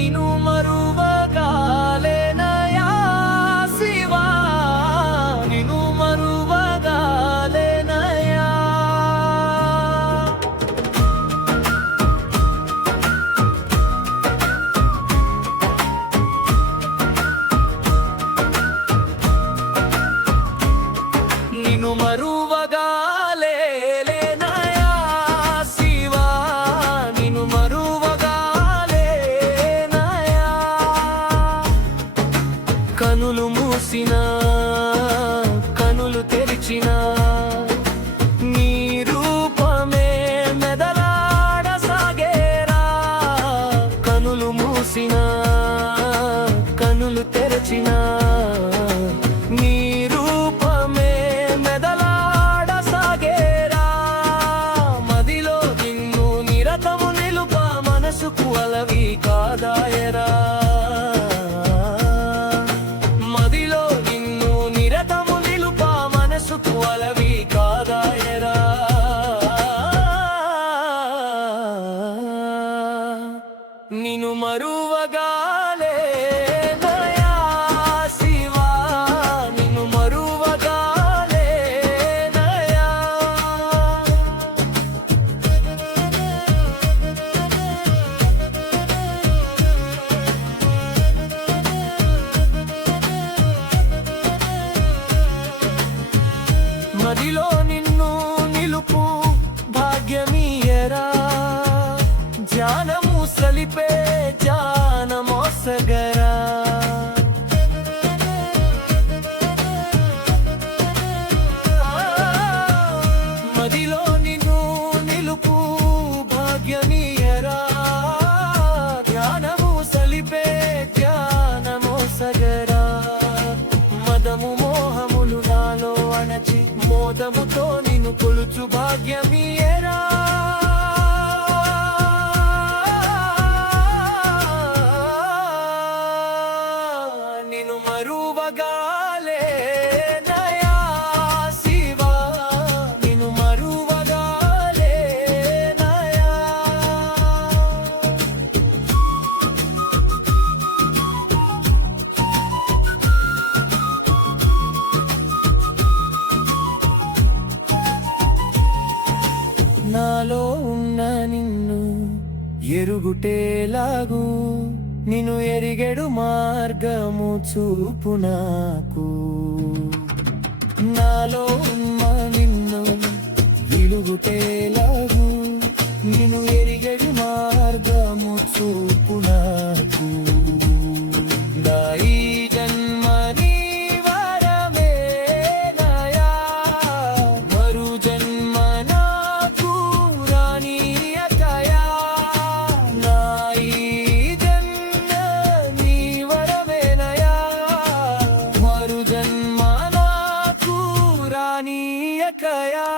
నిను మరువగాలేనయా శివా నిను మరువగాలేనయా. నిను మరువగాలేనయా శివా నిను మరువగాలేనయా. కనులు మూసినా కనులు తెరిచినా నీ రూపమే మెదలాడసాగేరా. కనులు మూసినా కనులు తెరిచినా నీ రూపమే మెదలాడసాగేరా. మదిలో నిన్ను నిరతము నిలుప మనసుకు అలవి కాదాయరా. మదిలో నిన్ను నిరతము నిలుప మనసుకు అలవి కాదాయరా. నిను మరువగాలేనయా శివా నిను మరువగాలేనయా. మదిలో నిన్ను నిలుపు భాగ్యమీయరా. ధ్యానము సలిపే జానమోసగరా. మదిలో నిన్ను నిలుపు భాగ్యమీయరా. ధ్యానము సలిపే ధ్యానమోసగరా. మదము మోహములు నాలో అణచి మోదముతో నిన్ను కొలుచు భాగ్యమీయరా. నిను మరువగాలేనయా శివా నిను మరువగాలేనయా. నాలో ఉన్న నిన్ను ఎరుగుటేలాగు నిన్ను ఎరిగెడు మార్గము చూపు నాకు. నాలో ఉన్న నిన్ను వెలుగుటేలాగు నిన్ను ఎరిగెడు మార్గము చూపు నాకు. నా ఈ జన్మ నీ వరమేనయా. మరు జన్మ నాకు రానీయకయా. నా ఈ జన్మ నీ వరమేనయా. మరు జన్మ నాకు రానీయకయా.